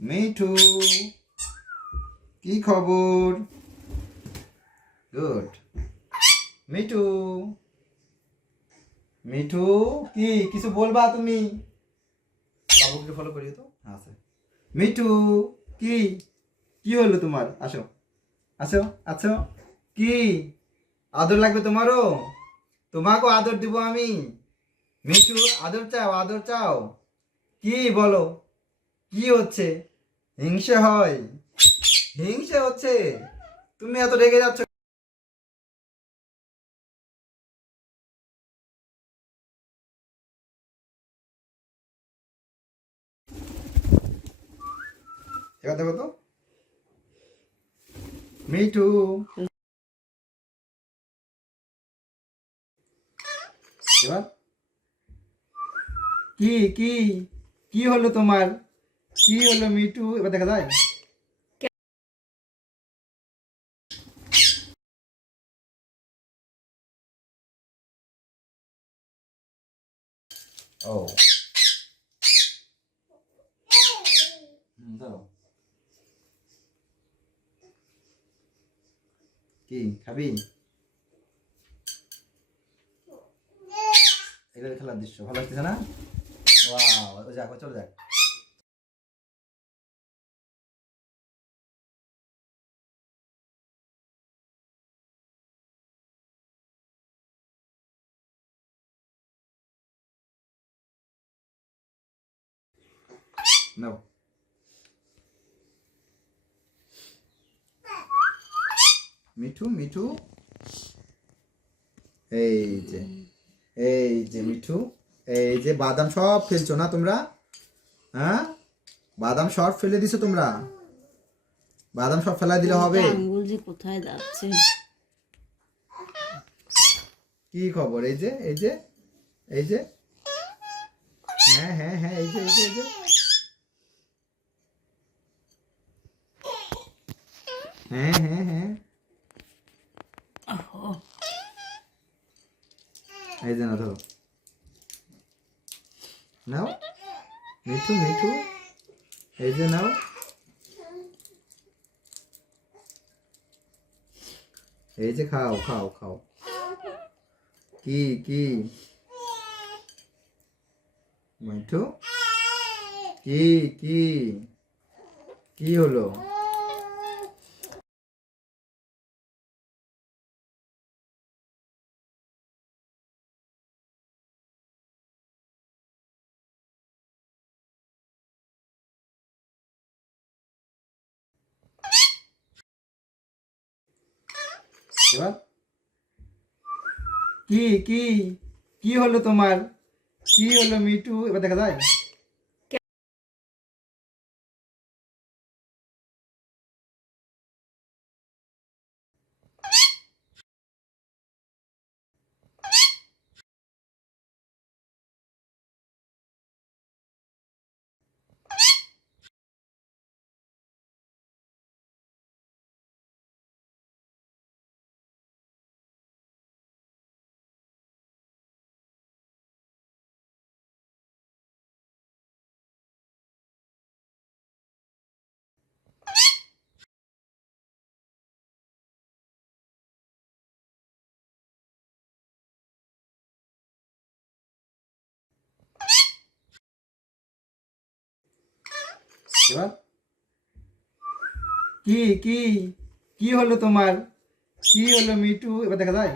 মিঠু, কি খবর? গুড। মিঠু, মিঠু, কি কিছু বলবা তুমি? বাবুকে ফলো করিও তো। আচ্ছা, মিঠু, কি কি হলো তোমার? আসো, আসো, আছো। কি আদর লাগবে তোমারও? তোমাকেও আদর দিব আমি। মিঠু, আদর চাও? আদর চাও? কি বলো, কি হচ্ছে? হিংসে হয়? হিংসে হচ্ছে? তুমি এত রেগে যাচ্ছ? এবার দেখো তো, মিঠু, এবার কি কি কি হলো তোমার? কি হলো মিঠু? এবার দেখা যায়? ও, দাও। কি খাবি? এটা খেলার দৃশ্য ভালো লাগতেছে না? ওয়াও, ও যাক, ও চলে যাক। নাও, মিঠু, মিঠু, এই যে, এই যে মিঠু, এই যে বাদাম সব ফেলছো না তোমরা? হ্যাঁ, বাদাম সব ফেলে দিছো তোমরা? বাদাম সব ফেলা দিলে হবে? আঙ্গুল যে কোথায় যাচ্ছে? কি খবর? এই যে, এই যে, এই যে, হ্যাঁ হ্যাঁ হ্যাঁ, এই যে, এই যে, এই যে, হ্যাঁ হ্যাঁ হ্যাঁ, এই যে, না ধরো, নাও মিঠু, মিঠু, এই যে নাও, এই যে খাও খাও খাও। কি কি মিঠু, কি কি কি হলো? এবার কি কি কি হলো তোমার? কি হলো মিঠু? এবার দেখা যায়? এবার কি কি কি হলো তোমার? কি হলো মিঠু? এবার দেখা যায়?